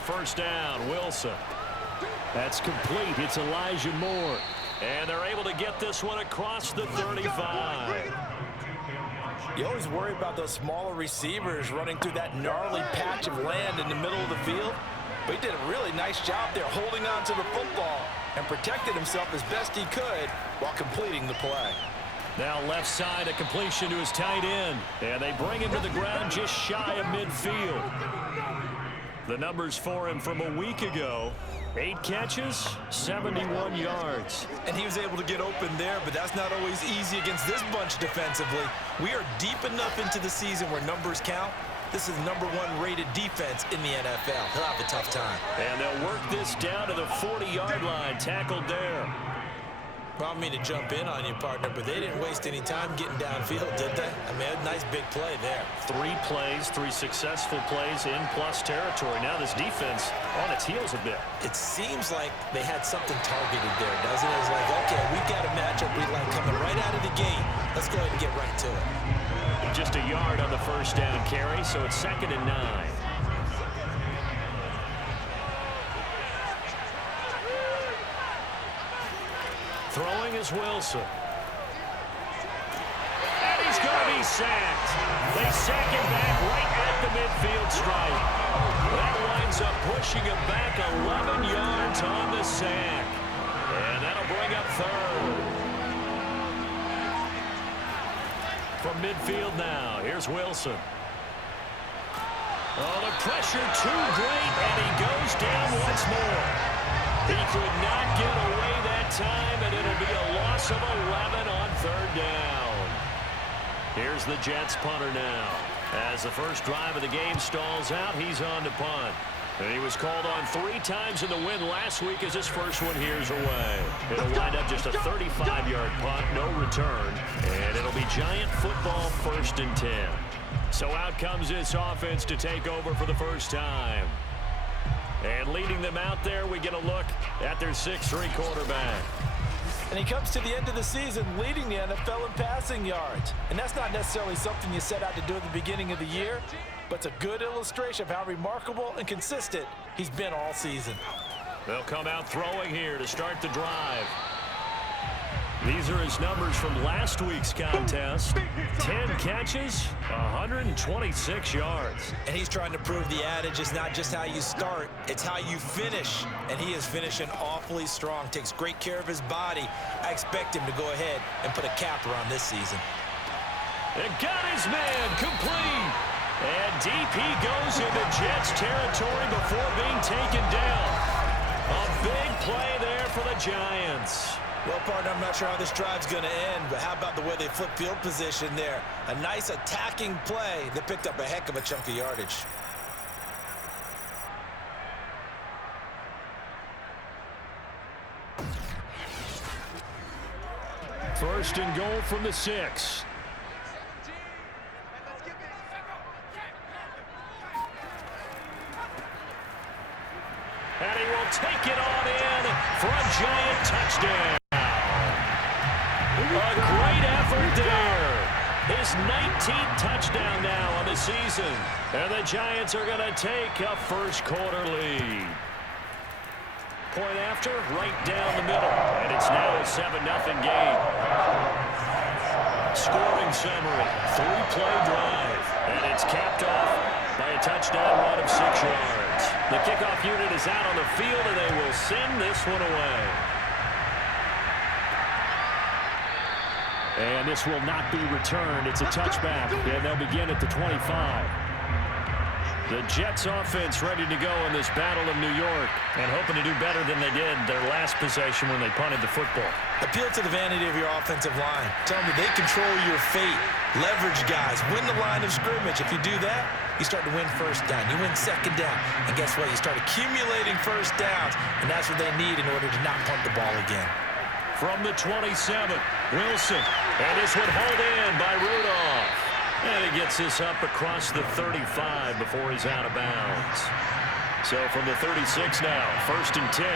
on first down. Wilson. That's complete. It's Elijah Moore. And they're able to get this one across the 35. You always worry about those smaller receivers running through that gnarly patch of land in the middle of the field. But he did a really nice job there holding on to the football and protected himself as best he could while completing the play. Now left side, a completion to his tight end. And they bring him to the ground just shy of midfield. The numbers for him from a week ago: 8 catches, 71 yards. And he was able to get open there, but that's not always easy against this bunch defensively. We are deep enough into the season where numbers count. This is the #1 rated defense in the NFL. He'll have a tough time. And they'll work this down to the 40-yard line, tackled there. Well, I mean to jump in on you, partner, but they didn't waste any time getting downfield, did they? I mean, a nice big play there. 3 plays, 3 successful plays in plus territory. Now this defense on its heels a bit. It seems like they had something targeted there, doesn't it? It's like, okay, we've got a matchup we like coming right out of the gate. Let's go ahead and get right to it. Just a yard on the first down carry, so it's 2nd and 9. Throwing is Wilson. And he's going to be sacked. They sack him back right at the midfield stripe. That winds up pushing him back 11 yards on the sack. And that'll bring up 3rd. From midfield now, here's Wilson. Oh, the pressure too great, and he goes down once more. He could not get away that time, and it'll be a loss of 11 on 3rd down. Here's the Jets punter now. As the first drive of the game stalls out, he's on to punt. And he was called on 3 times in the win last week as his first one here's away. It'll wind up just a 35-yard punt, no return, and it'll be Giant football 1st and 10. So out comes this offense to take over for the first time. And leading them out there, we get a look at their 6'3" quarterback. And he comes to the end of the season leading the NFL in passing yards. And that's not necessarily something you set out to do at the beginning of the year, but it's a good illustration of how remarkable and consistent he's been all season. They'll come out throwing here to start the drive. These are his numbers from last week's contest. 10 catches, 126 yards. And he's trying to prove the adage is not just how you start, it's how you finish. And he is finishing awfully strong, takes great care of his body. I expect him to go ahead and put a capper on this season. And got his man complete. And deep he goes into Jets territory before being taken down. A big play there for the Giants. Well, partner, I'm not sure how this drive's going to end, but how about the way they flip field position there? A nice attacking play that picked up a heck of a chunk of yardage. First and goal from the 6. And he will take it on in for a Giant touchdown. A great effort there. His 19th touchdown now on the season. And the Giants are going to take a first quarter lead. Point after, right down the middle. And it's now a 7-0 game. Scoring summary, 3-play drive. And it's capped off by a touchdown run of 6 yards. The kickoff unit is out on the field, and they will send this one away. And this will not be returned. It's a touchback, and they'll begin at the 25. The Jets offense ready to go in this battle of New York and hoping to do better than they did their last possession when they punted the football. Appeal to the vanity of your offensive line. Tell them that they control your fate. Leverage guys. Win the line of scrimmage. If you do that, you start to win first down. You win second down. And guess what? You start accumulating first downs, and that's what they need in order to not punt the ball again. From the 27, Wilson. And this one hauled in by Rudolph. And he gets this up across the 35 before he's out of bounds. So from the 36 now, 1st and 10.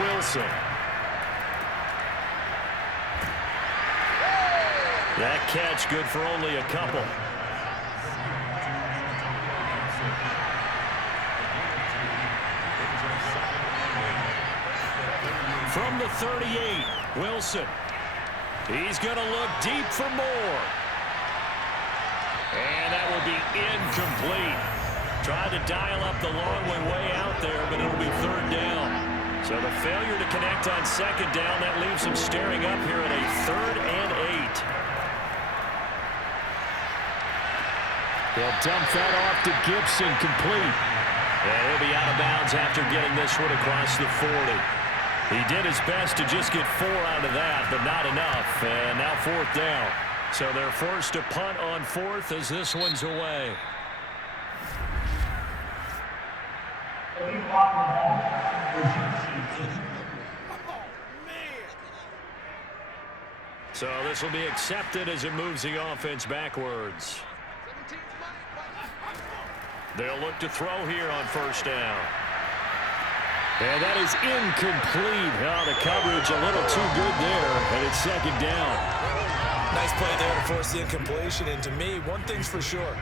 Wilson. That catch good for only a couple. From the 38, Wilson. He's going to look deep for more. And that will be incomplete. Tried to dial up the long way out there, but it'll be third down. So the failure to connect on second down, that leaves him staring up here at a 3rd and 8. They'll dump that off to Gibson, complete. And he'll be out of bounds after getting this one across the 40. He did his best to just get 4 out of that, but not enough. And now 4th down. So they're forced to punt on 4th as this one's away. So this will be accepted as it moves the offense backwards. They'll look to throw here on 1st down. And that is incomplete. Oh, the coverage a little too good there, and it's 2nd down. Nice play there to force the incompletion. And to me, one thing's for sure.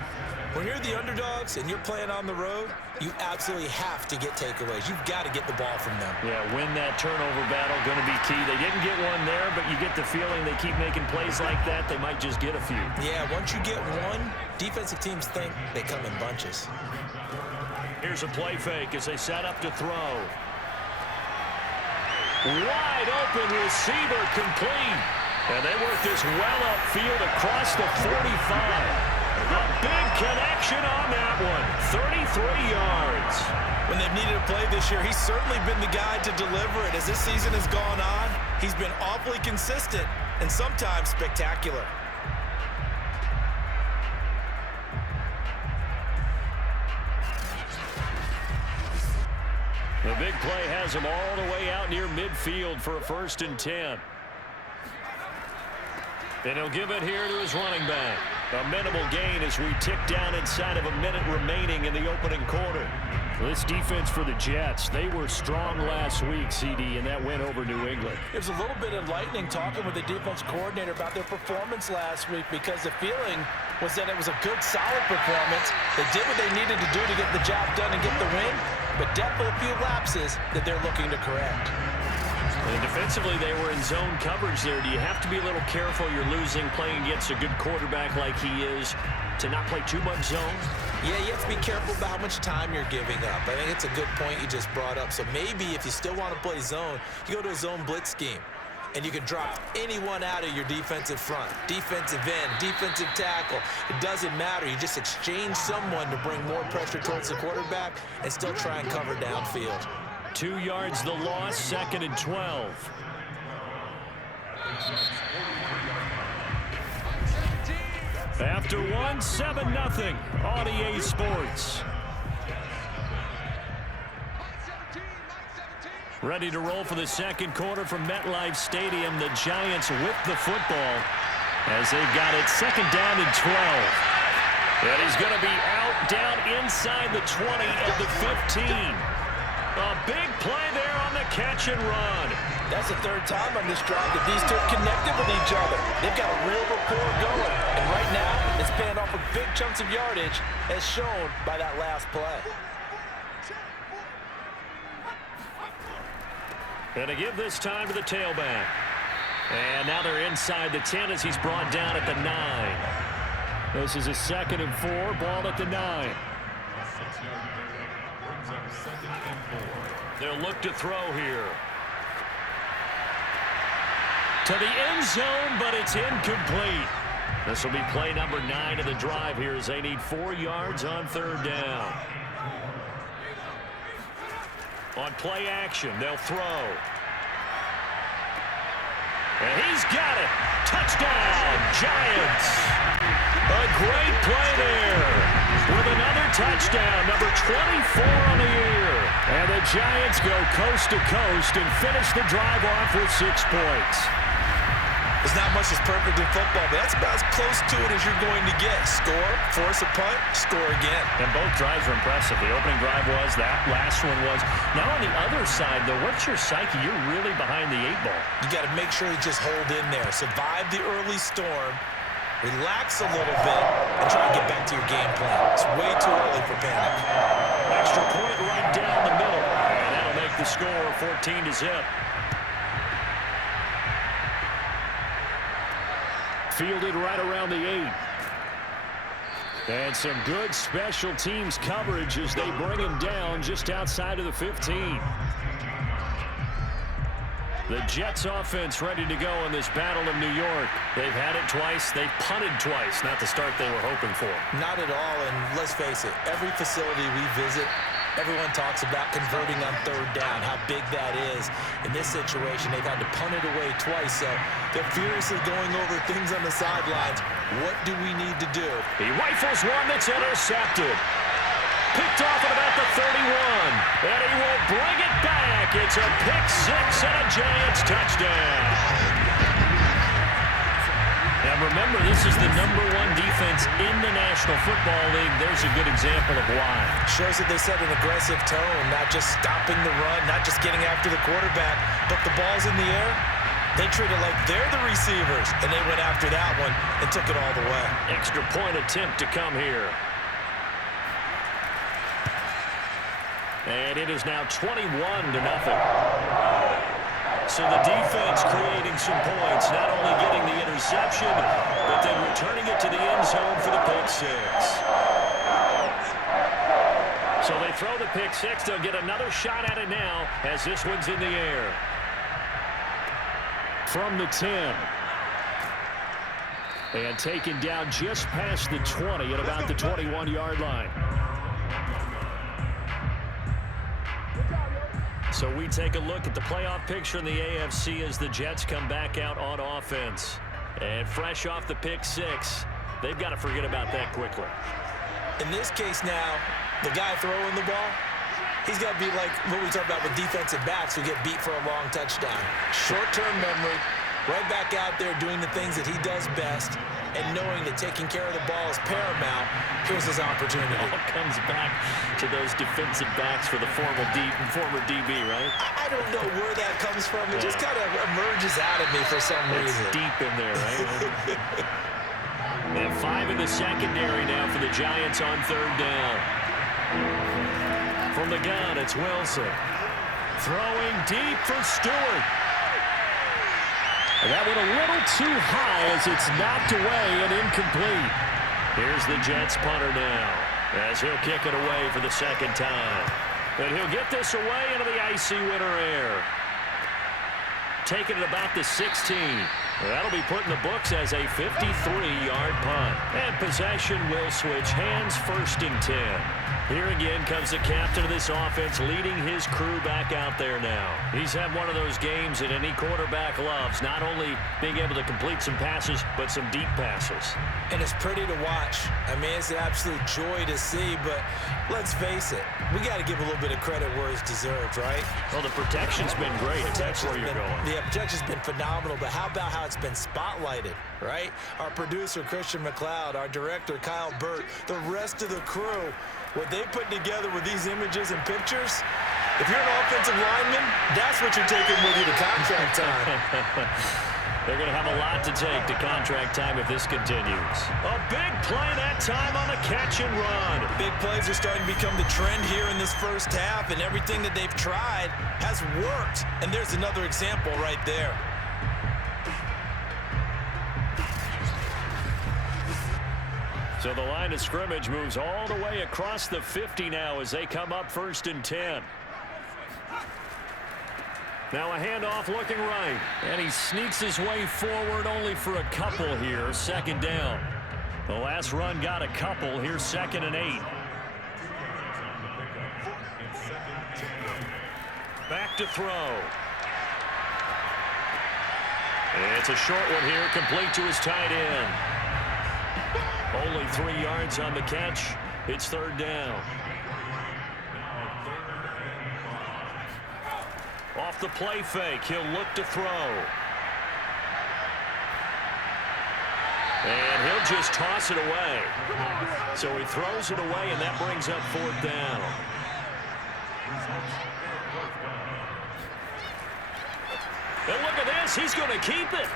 When you're the underdogs and you're playing on the road, you absolutely have to get takeaways. You've got to get the ball from them. Yeah, win that turnover battle, going to be key. They didn't get one there, but you get the feeling they keep making plays like that, they might just get a few. Yeah, once you get one, defensive teams think they come in bunches. Here's a play fake as they set up to throw. Wide open receiver, complete. And they work this well upfield across the 45. A big connection on that one. 33 yards. When they've needed a play this year, he's certainly been the guy to deliver it. As this season has gone on, he's been awfully consistent and sometimes spectacular. The big play has him all the way out near midfield for a 1st and 10. And he'll give it here to his running back. A minimal gain as we tick down inside of a minute remaining in the opening quarter. This defense for the Jets, they were strong last week, CD, and that went over New England. It was a little bit enlightening talking with the defense coordinator about their performance last week because the feeling was that it was a good, solid performance. They did what they needed to do to get the job done and get the win, but definitely a few lapses that they're looking to correct. And defensively, they were in zone coverage there. Do you have to be a little careful? You're losing, playing against a good quarterback like he is, to not play too much zone? Yeah, you have to be careful about how much time you're giving up. I think it's a good point you just brought up. So maybe if you still want to play zone, you go to a zone blitz scheme. And you can drop anyone out of your defensive front. Defensive end, defensive tackle. It doesn't matter. You just exchange someone to bring more pressure towards the quarterback and still try and cover downfield. 2 yards the loss, 2nd and 12. After one, 7-0 on EA Sports. Ready to roll for the 2nd quarter from MetLife Stadium. The Giants with the football as they've got it 2nd down and 12. And he's going to be out down inside the 20 at the 15. A big play there on the catch and run. That's the 3rd time on this drive that these two have connected with each other. They've got a real rapport going. And right now, it's paying off with big chunks of yardage as shown by that last play. And to give this time to the tailback. And now they're inside the 10 as he's brought down at the 9. This is a 2nd and 4, ball at the 9. They'll look to throw here. To the end zone, but it's incomplete. This will be play number 9 of the drive here as they need 4 yards on 3rd down. On play action, they'll throw. And he's got it. Touchdown, Giants. A great play there with another touchdown, number 24 on the year. And the Giants go coast to coast and finish the drive off with 6 points. There's not much that's perfect in football, but that's about as close to it as you're going to get. Score, force a punt, score again. And both drives were impressive. The opening drive was, that last one was. Now on the other side, though, what's your psyche? You're really behind the 8 ball. You got to make sure you just hold in there. Survive the early storm, relax a little bit, and try to get back to your game plan. It's way too early for panic. Extra point right down the middle. And that'll make the score 14-0. fielded right around the 8. And some good special teams coverage as they bring him down just outside of the 15. The Jets offense ready to go in this Battle of New York. They've had it twice. They've punted twice. Not the start they were hoping for. Not at all, and let's face it, every facility we visit, everyone talks about converting on third down, how big that is. In this situation, they've had to punt it away twice, so they're furiously going over things on the sidelines. What do we need to do? He rifles one that's intercepted. Picked off at about the 31, and he will bring it back. It's a pick six and a Giants touchdown. Now remember, this is the #1 defense in the National Football League. There's a good example of why. Shows that they set an aggressive tone, not just stopping the run, not just getting after the quarterback, but the ball's in the air. They treat it like they're the receivers, and they went after that one and took it all the way. Extra point attempt to come here. And it is now 21-0. So the defense creating some points, not only getting the interception, but then returning it to the end zone for the pick six. So they throw the pick six. They'll get another shot at it now as this one's in the air. From the 10. And taken down just past the 20 at about the 21-yard line. So we take a look at the playoff picture in the AFC as the Jets come back out on offense. And fresh off the pick six, they've got to forget about that quickly. In this case now, the guy throwing the ball, he's got to be like what we talk about with defensive backs who get beat for a long touchdown. Short-term memory, right back out there doing the things that he does best, and knowing that taking care of the ball is paramount. Here's his opportunity. It all comes back to those defensive backs for the former DB, right? I don't know where that comes from. It just kind of emerges out of me for some reason. It's deep in there, right? And 5 in the secondary now for the Giants on third down. From the gun, it's Wilson. Throwing deep for Stewart. And that one a little too high as it's knocked away and incomplete. Here's the Jets punter now as he'll kick it away for the second time. And he'll get this away into the icy winter air. Taking it about the 16. That'll be put in the books as a 53-yard punt. And possession will switch hands, 1st and 10. Here again comes the captain of this offense leading his crew back out there now. He's had one of those games that any quarterback loves, not only being able to complete some passes, but some deep passes. And it's pretty to watch. I mean, it's an absolute joy to see, but let's face it, we got to give a little bit of credit where it's deserved, right? Well, the protection's been great, if that's where you're going. The protection's been phenomenal, but how about how it's been spotlighted, right? Our producer, Christian McLeod, our director, Kyle Burt, the rest of the crew, what they put together with these images and pictures, if you're an offensive lineman, that's what you're taking with you to contract time. They're going to have a lot to take to contract time if this continues. A big play that time on a catch and run. Big plays are starting to become the trend here in this first half, and everything that they've tried has worked. And there's another example right there. So the line of scrimmage moves all the way across the 50 now as they come up 1st and 10. Now a handoff looking right. And he sneaks his way forward only for a couple here. 2nd down. The last run got a couple. Here's 2nd and 8. Back to throw. It's a short one here, complete to his tight end. Only 3 yards on the catch. It's 3rd down. Off the play fake, he'll look to throw. And he'll just toss it away. So he throws it away, and that brings up 4th down. And look at this, he's going to keep it.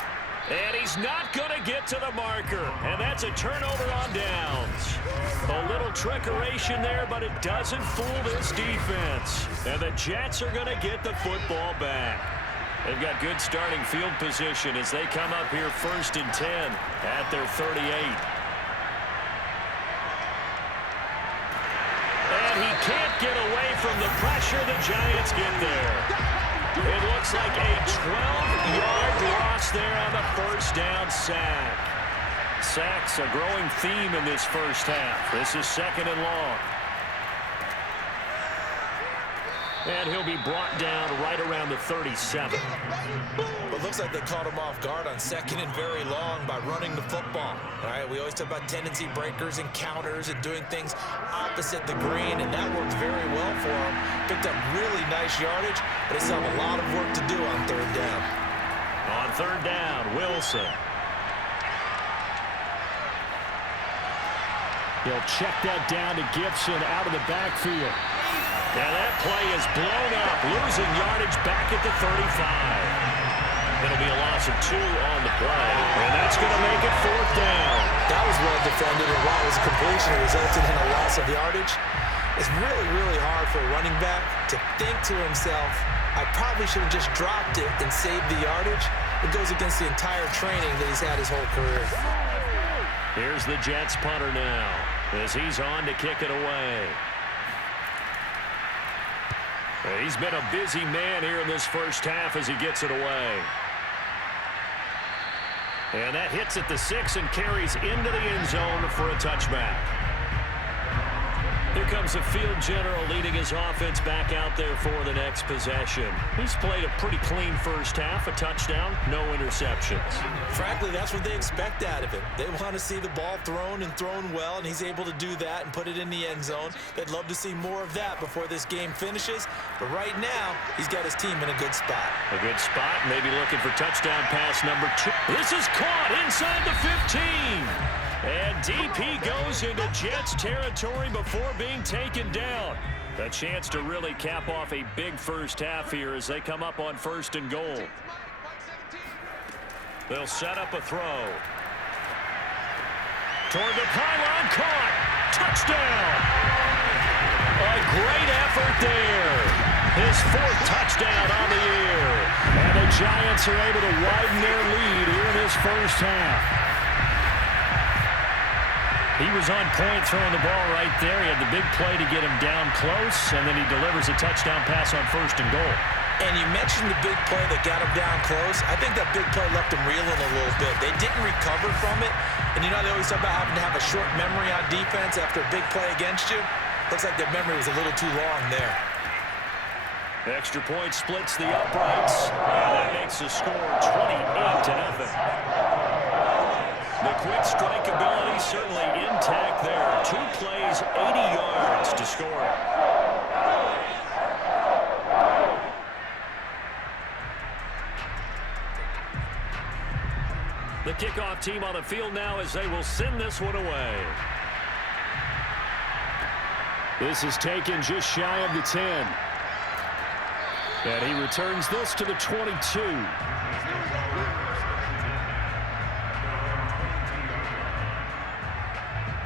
And he's not going to get to the marker. And that's a turnover on downs. A little trickeration there, but it doesn't fool this defense. And the Jets are going to get the football back. They've got good starting field position as they come up here 1st and 10 at their 38. And he can't get away from the pressure. The Giants get there. It looks like a 12-yard loss there on the first down sack. Sacks a growing theme in this first half. This is 2nd and long. And he'll be brought down right around the 37. Well, it looks like they caught him off guard on 2nd and very long by running the football. All right, we always talk about tendency breakers and counters and doing things opposite the green, and that worked very well for him. Picked up really nice yardage, but they still have a lot of work to do on 3rd down. On 3rd down, Wilson. He'll check that down to Gibson out of the backfield. Now that play is blown up, losing yardage back at the 35. It'll be a loss of 2 on the play, and that's going to make it 4th down. That was well defended, and while it was a completion, it resulted in a loss of yardage. It's really, really hard for a running back to think to himself, I probably should have just dropped it and saved the yardage. It goes against the entire training that he's had his whole career. Here's the Jets punter now as he's on to kick it away. He's been a busy man here in this first half as he gets it away. And that hits at the 6 and carries into the end zone for a touchback. Here comes the field general leading his offense back out there for the next possession. He's played a pretty clean first half, a touchdown, no interceptions. Frankly, that's what they expect out of him. They want to see the ball thrown and thrown well, and he's able to do that and put it in the end zone. They'd love to see more of that before this game finishes, but right now, he's got his team in a good spot. A good spot, maybe looking for touchdown pass number 2. This is caught inside the 15. And DP goes into Jets territory before being taken down. A chance to really cap off a big first half here as they come up on 1st and goal. They'll set up a throw. Toward the pylon, caught. Touchdown. A great effort there. His 4th touchdown on the year. And the Giants are able to widen their lead here in this first half. He was on point throwing the ball right there. He had the big play to get him down close, and then he delivers a touchdown pass on 1st and goal. And you mentioned the big play that got him down close. I think that big play left him reeling a little bit. They didn't recover from it. And you know, they always talk about having to have a short memory on defense after a big play against you. Looks like their memory was a little too long there. Extra point splits the uprights, and that makes the score 28-0. The quick strike ability certainly intact there. 2 plays, 80 yards to score it. The kickoff team on the field now as they will send this one away. This is taken just shy of the 10. And he returns this to the 22.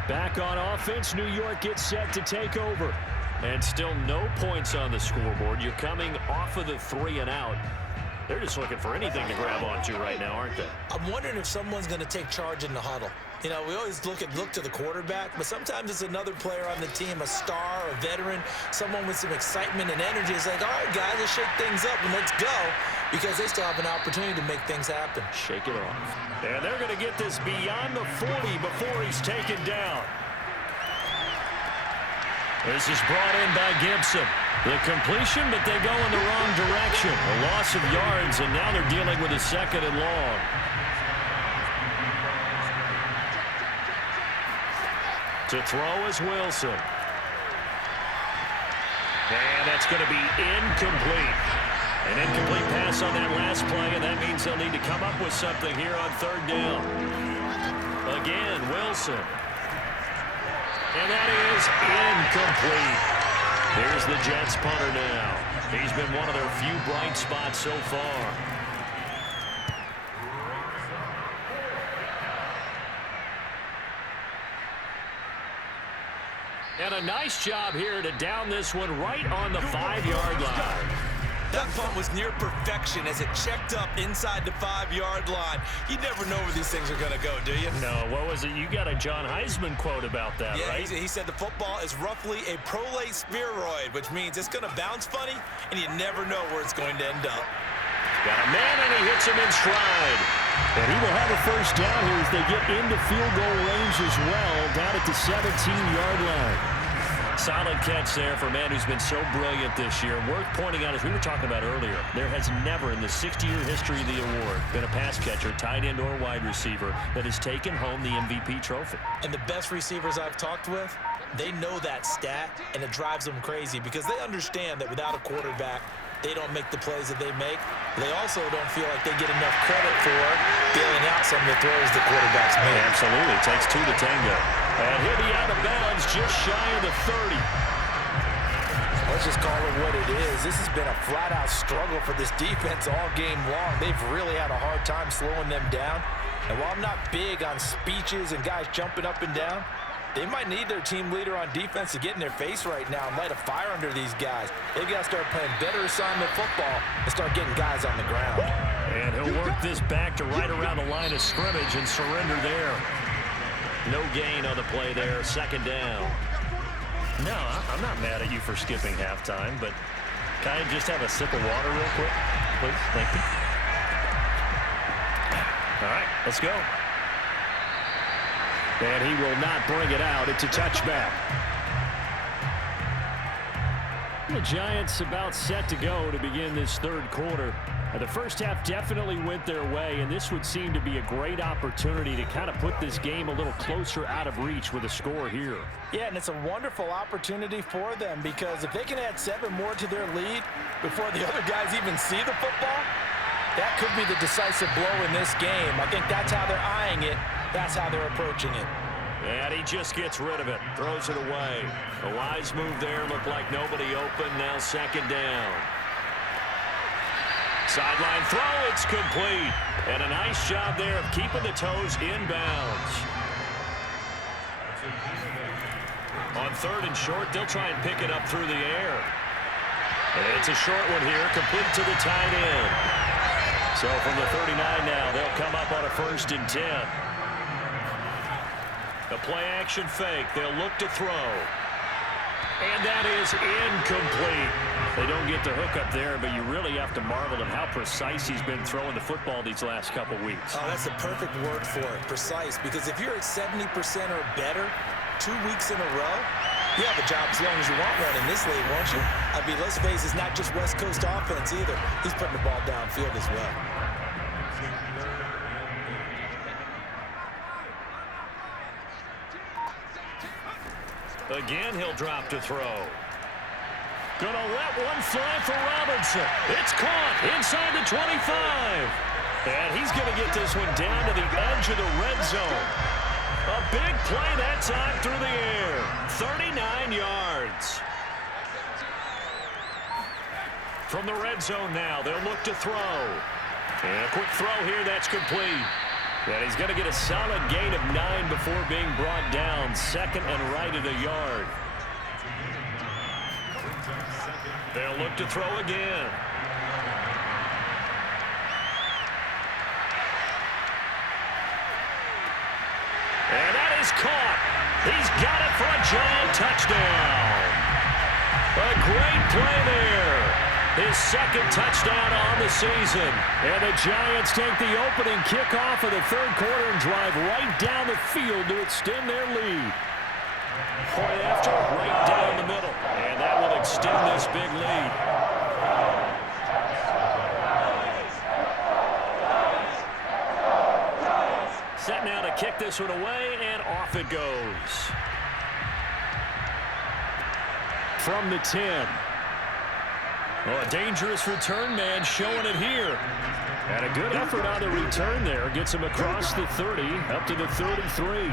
Back on offense, New York gets set to take over. And still no points on the scoreboard. You're coming off of the 3 and out. They're just looking for anything to grab onto right now, aren't they? I'm wondering if someone's going to take charge in the huddle. You know, we always look to the quarterback, but sometimes it's another player on the team, a star, a veteran, someone with some excitement and energy. It's like, all right, guys, let's shake things up and let's go, because they still have an opportunity to make things happen. Shake it off. And they're going to get this beyond the 40 before he's taken down. This is brought in by Gibson. The completion, but they go in the wrong direction. A loss of yards, and now they're dealing with a 2nd and long. To throw is Wilson. And that's going to be incomplete. An incomplete pass on that last play, and that means they'll need to come up with something here on 3rd down. Again, Wilson. And that is incomplete. Here's the Jets punter now. He's been one of their few bright spots so far. And a nice job here to down this one right on the 5-yard line. That punt was near perfection as it checked up inside the 5-yard line. You never know where these things are going to go, do you? No, what was it? You got a John Heisman quote about that, right? He said the football is roughly a prolate spheroid, which means it's going to bounce funny, and you never know where it's going to end up. Got a man, and he hits him in stride. And he will have a first down here as they get into field goal range as well, down at the 17-yard line. Solid catch there for a man who's been so brilliant this year. Worth pointing out, as we were talking about earlier, there has never in the 60-year history of the award been a pass catcher, tight end, or wide receiver that has taken home the MVP trophy. And the best receivers I've talked with, they know that stat, and it drives them crazy because they understand that without a quarterback, they don't make the plays that they make. They also don't feel like they get enough credit for bailing out some of the throws the quarterbacks make. Absolutely. It takes two to tango. And he'll be out of bounds just shy of the 30. Let's just call it what it is. This has been a flat-out struggle for this defense all game long. They've really had a hard time slowing them down. And while I'm not big on speeches and guys jumping up and down, they might need their team leader on defense to get in their face right now and light a fire under these guys. They've got to start playing better assignment football and start getting guys on the ground. And he'll work this back to right around the line of scrimmage and surrender there. No gain on the play there, second down. No, I'm not mad at you for skipping halftime, but can I just have a sip of water real quick, please? Thank you. All right, let's go. And he will not bring it out. It's a touchback. The Giants about set to go to begin this third quarter. The first half definitely went their way, and this would seem to be a great opportunity to kind of put this game a little closer out of reach with a score here. Yeah, and it's a wonderful opportunity for them because if they can add 7 more to their lead before the other guys even see the football, that could be the decisive blow in this game. I think that's how they're eyeing it. That's how they're approaching it. And he just gets rid of it, throws it away. A wise move there, looked like nobody open, now second down. Sideline throw, it's complete. And a nice job there of keeping the toes inbounds. On third and short, they'll try and pick it up through the air. And it's a short one here, complete to the tight end. So from the 39 now, they'll come up on a 1st and 10. A play-action fake. They'll look to throw. And that is incomplete. They don't get the hook up there, but you really have to marvel at how precise he's been throwing the football these last couple weeks. Oh, that's the perfect word for it, precise. Because if you're at 70% or better 2 weeks in a row, you have a job as long as you want one in this league, won't you? I mean, let's face it, it's not just West Coast offense either. He's putting the ball downfield as well. Again, he'll drop to throw. Gonna let one fly for Robinson. It's caught inside the 25. And he's gonna get this one down to the edge of the red zone. A big play that time through the air. 39 yards. From the red zone now, they'll look to throw. And a quick throw here, that's complete. And he's going to get a solid gain of 9 before being brought down. Second and right at a yard. They'll look to throw again. And that is caught. He's got it for a giant touchdown. A great play there. His second touchdown on the season. And the Giants take the opening kickoff of the third quarter and drive right down the field to extend their lead. Point after, right down the middle. And that will extend this big lead. Set now to kick this one away, and off it goes. From the 10. Well, a dangerous return man showing it here. And a good effort on the return there. Gets him across the 30, up to the 33.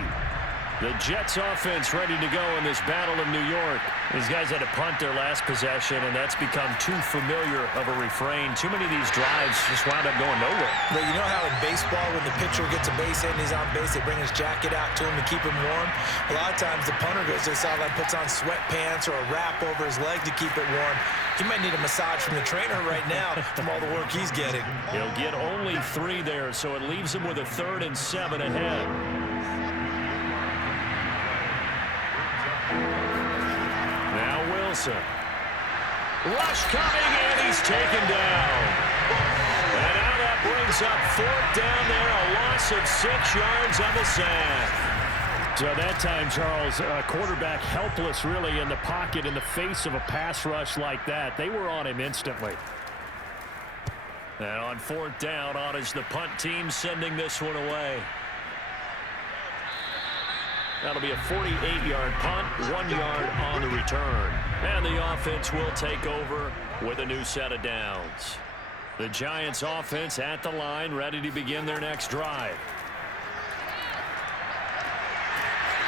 The Jets offense ready to go in this battle of New York. These guys had to punt their last possession, and that's become too familiar of a refrain. Too many of these drives just wound up going nowhere. But you know how in baseball, when the pitcher gets a base hit and he's on base, they bring his jacket out to him to keep him warm? A lot of times the punter goes to the sideline, puts on sweatpants or a wrap over his leg to keep it warm. He might need a massage from the trainer right now from all the work he's getting. He'll get only 3 there, so it leaves him with a 3rd and 7 ahead. Now Wilson. Rush coming, and he's taken down. And now that brings up 4th down there, a loss of 6 yards on the sack. So that time, Charles, quarterback helpless really in the pocket in the face of a pass rush like that. They were on him instantly. And on 4th down, on is the punt team sending this one away. That'll be a 48-yard punt, 1 yard on the return. And the offense will take over with a new set of downs. The Giants offense at the line, ready to begin their next drive.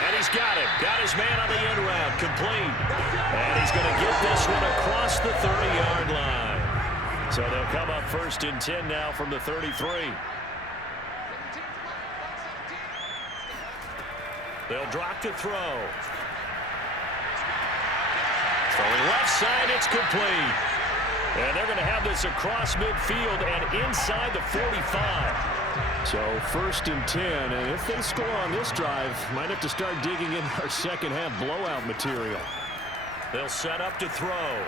And he's got him. Got his man on the end route. Complete. And he's going to get this one across the 30-yard line. So they'll come up 1st and 10 now from the 33. They'll drop to throw. Throwing left side, it's complete. And they're going to have this across midfield and inside the 45. So 1st and 10, and if they score on this drive, might have to start digging in our second half blowout material. They'll set up to throw.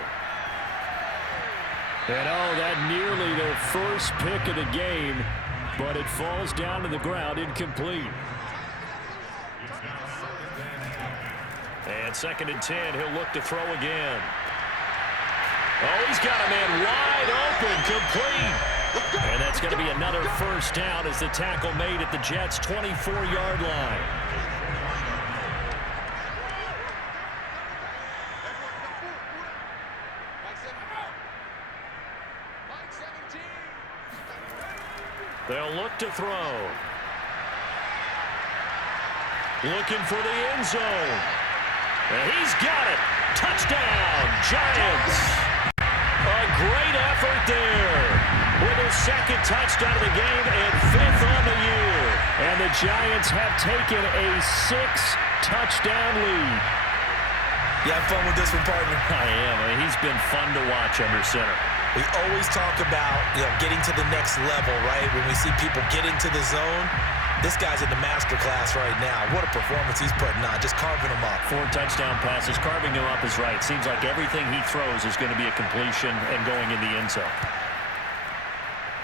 And that nearly their first pick of the game, but it falls down to the ground incomplete. And 2nd and 10, he'll look to throw again. Oh, he's got a man wide open, complete. And that's going to be another 1st down as the tackle made at the Jets' 24-yard line. They'll look to throw. Looking for the end zone. And he's got it. Touchdown, Giants. A great effort there. With his 2nd touchdown of the game and 5th on the year. And the Giants have taken a 6-touchdown lead. You have fun with this one, partner? I am. He's been fun to watch under center. We always talk about, getting to the next level, right? When we see people get into the zone, this guy's in the master class right now. What a performance he's putting on, just carving them up. 4 touchdown passes. Carving them up is right. Seems like everything he throws is going to be a completion and going in the end zone.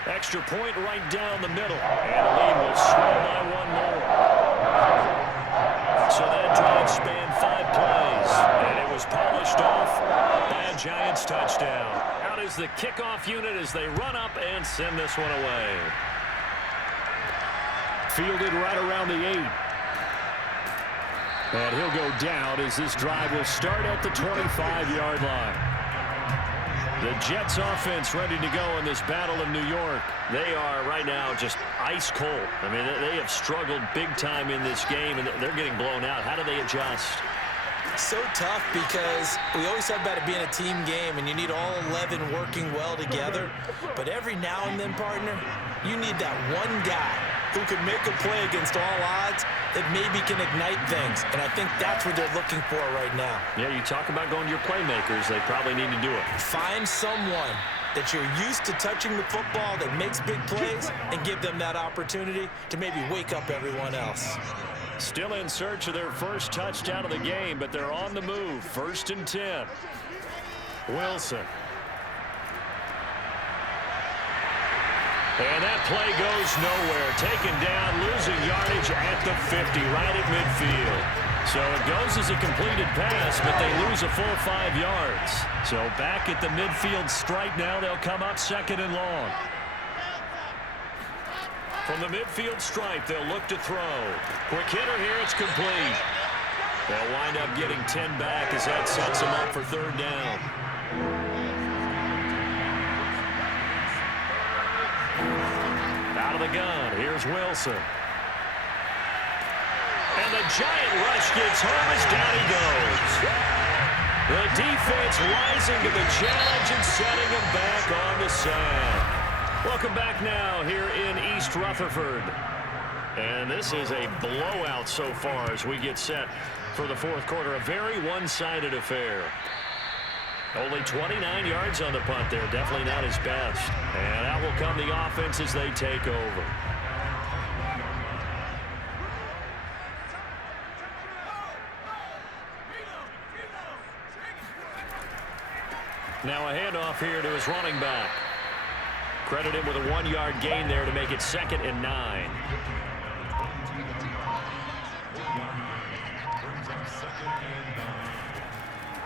Extra point right down the middle. And the lead will swell by 1 more. So that drive spanned 5 plays. And it was polished off by a Giants touchdown. Out is the kickoff unit as they run up and send this one away. Fielded right around the 8. And he'll go down as this drive will start at the 25-yard line. The Jets offense ready to go in this battle of New York. They are right now just ice cold. I mean, they have struggled big time in this game, and they're getting blown out. How do they adjust? So tough because we always talk about it being a team game, and you need all 11 working well together. But every now and then, partner, you need that one guy who can make a play against all odds that maybe can ignite things. And I think that's what they're looking for right now. Yeah, you talk about going to your playmakers. They probably need to do it. Find someone that you're used to touching the football that makes big plays and give them that opportunity to maybe wake up everyone else. Still in search of their first touchdown of the game, but they're on the move. 1st and 10. Wilson. And that play goes nowhere. Taken down, losing yardage at the 50, right at midfield. So it goes as a completed pass, but they lose a full 5 yards. So back at the midfield stripe now, they'll come up 2nd and long. From the midfield stripe, they'll look to throw. Quick hitter here, it's complete. They'll wind up getting 10 back as that sets them up for 3rd down. Out of the gun, here's Wilson. And the giant rush gets home as down he goes. The defense rising to the challenge and setting him back on the sack. Welcome back now here in East Rutherford. And this is a blowout so far as we get set for the fourth quarter. A very one-sided affair. Only 29 yards on the punt there. Definitely not his best. And out will come the offense as they take over. Now a handoff here to his running back. Credit him with a 1-yard gain there to make it 2nd and 9.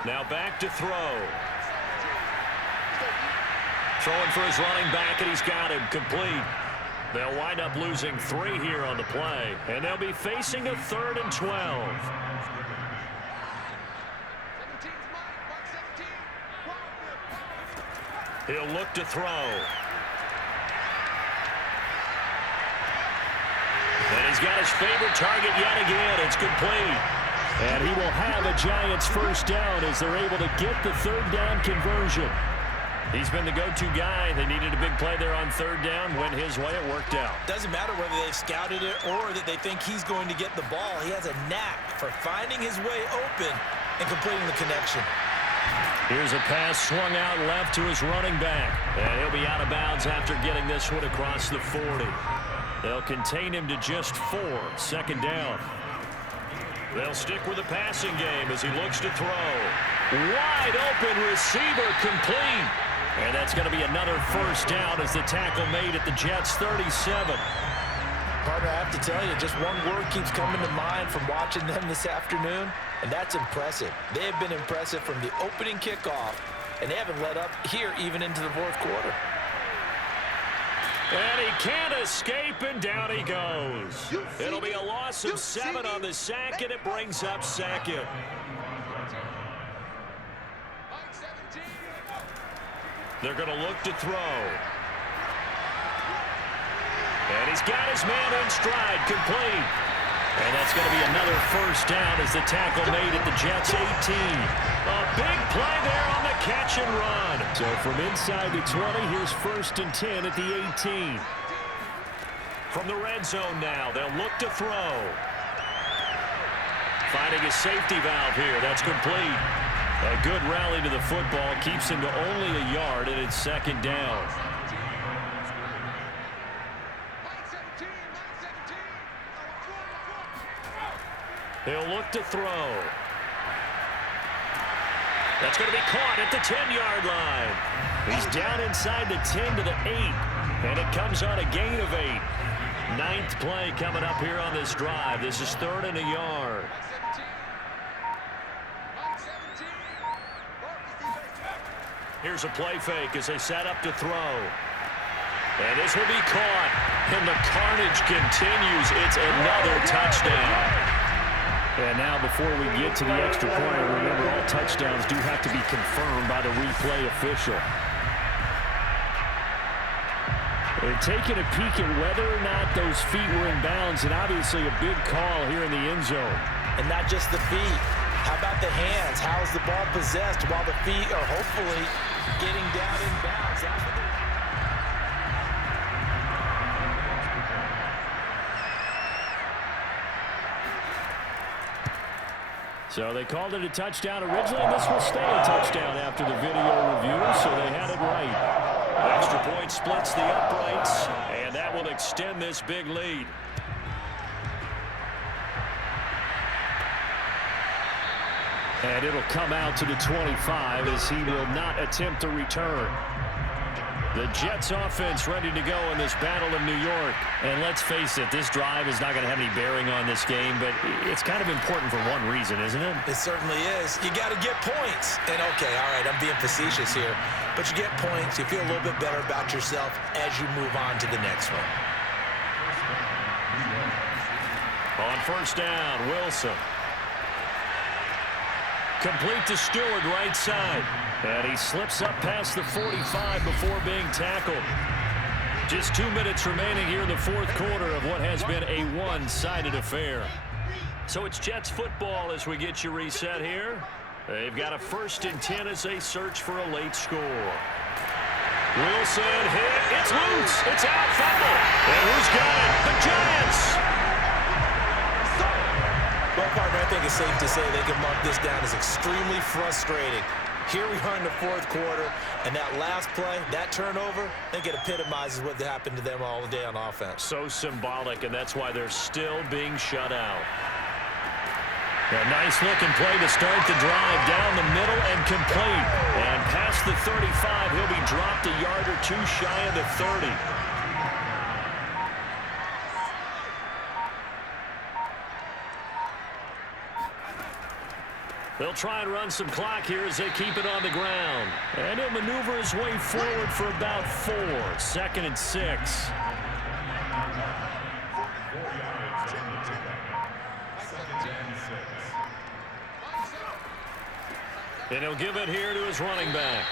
Now back to throw. Throwing for his running back, and he's got him complete. They'll wind up losing 3 here on the play, and they'll be facing a 3rd and 12. He'll look to throw. And he's got his favorite target yet again. It's complete. And he will have a Giants first down as they're able to get the 3rd down conversion. He's been the go-to guy. They needed a big play there on 3rd down. Went his way. It worked out. Doesn't matter whether they've scouted it or that they think he's going to get the ball. He has a knack for finding his way open and completing the connection. Here's a pass swung out left to his running back. And he'll be out of bounds after getting this one across the 40. They'll contain him to just 4. 2nd down. They'll stick with the passing game as he looks to throw. Wide open receiver complete. And that's going to be another first down as the tackle made at the Jets' 37. Partner, I have to tell you, just one word keeps coming to mind from watching them this afternoon, and that's impressive. They have been impressive from the opening kickoff, and they haven't let up here even into the fourth quarter. And he can't escape, and down he goes. It'll be a loss of 7 on the sack, and it brings up 2nd. They're going to look to throw. And he's got his man in stride, complete. And that's going to be another first down as the tackle made at the Jets' 18. A big play there on the catch and run. So from inside the 20, here's 1st and 10 at the 18. From the red zone now, they'll look to throw. Finding a safety valve here. That's complete. A good rally to the football keeps him to only a yard, and it's 2nd down. He'll look to throw. That's going to be caught at the 10-yard line. He's down inside the 10 to the 8, and it comes on a gain of 8. 9th play coming up here on this drive. This is 3rd and a yard. Here's a play fake as they set up to throw. And this will be caught. And the carnage continues. It's another touchdown. And now before we get to the extra point, remember all touchdowns do have to be confirmed by the replay official. They're taking a peek at whether or not those feet were in bounds, and obviously a big call here in the end zone. And not just the feet. How about the hands? How is the ball possessed while the feet are hopefully getting down in bounds? That's what So they called it a touchdown originally, and this will stay a touchdown after the video review, so they had it right. Extra point splits the uprights, and that will extend this big lead. And it'll come out to the 25 as he will not attempt to return. The Jets offense ready to go in this battle of New York. And let's face it, this drive is not going to have any bearing on this game, but it's kind of important for one reason, isn't it? It certainly is. You got to get points. And okay, all right, I'm being facetious here, but you get points. You feel a little bit better about yourself as you move on to the next one. On 1st down, Wilson. Complete to Stewart, right side. And he slips up past the 45 before being tackled. Just 2 minutes remaining here in the fourth quarter of what has been a one-sided affair. So it's Jets football as we get you reset here. They've got a 1st and 10 as they search for a late score. Wilson hit. It's loose. It's out. Fumble. And who's got it? The Giants. Well, partner, I think it's safe to say they can mark this down as extremely frustrating. Here we are in the 4th quarter, and that last play, that turnover, I think it epitomizes what happened to them all day on offense. So symbolic, and that's why they're still being shut out. A nice-looking play to start the drive down the middle and complete. And past the 35, he'll be dropped a yard or two shy of the 30. They'll try and run some clock here as they keep it on the ground. And he'll maneuver his way forward for about 4. 2nd and 6. And he'll give it here to his running back.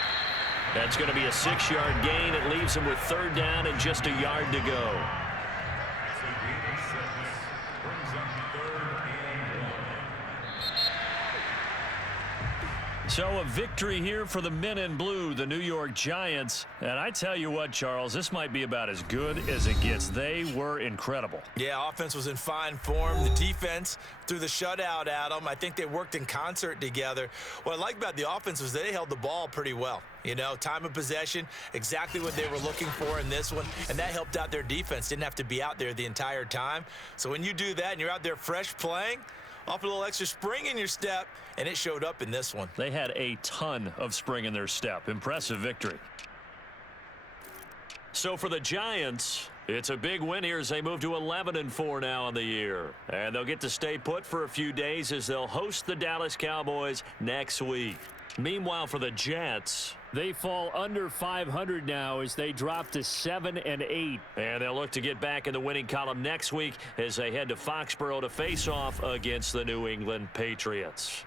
That's going to be a 6-yard gain. It leaves him with 3rd down and just a yard to go. So a victory here for the men in blue, the New York Giants. And I tell you what, Charles, this might be about as good as it gets. They were incredible. Yeah, offense was in fine form. The defense threw the shutout at them. I think they worked in concert together. What I like about the offense was they held the ball pretty well. You know, time of possession, exactly what they were looking for in this one. And that helped out their defense. Didn't have to be out there the entire time. So when you do that and you're out there fresh playing, off a little extra spring in your step, and it showed up in this one. They had a ton of spring in their step. Impressive victory. So for the Giants, it's a big win here as they move to 11-4 now on the year. And they'll get to stay put for a few days as they'll host the Dallas Cowboys next week. Meanwhile, for the Jets, they fall under 500 now as they drop to 7-8. And they'll look to get back in the winning column next week as they head to Foxborough to face off against the New England Patriots.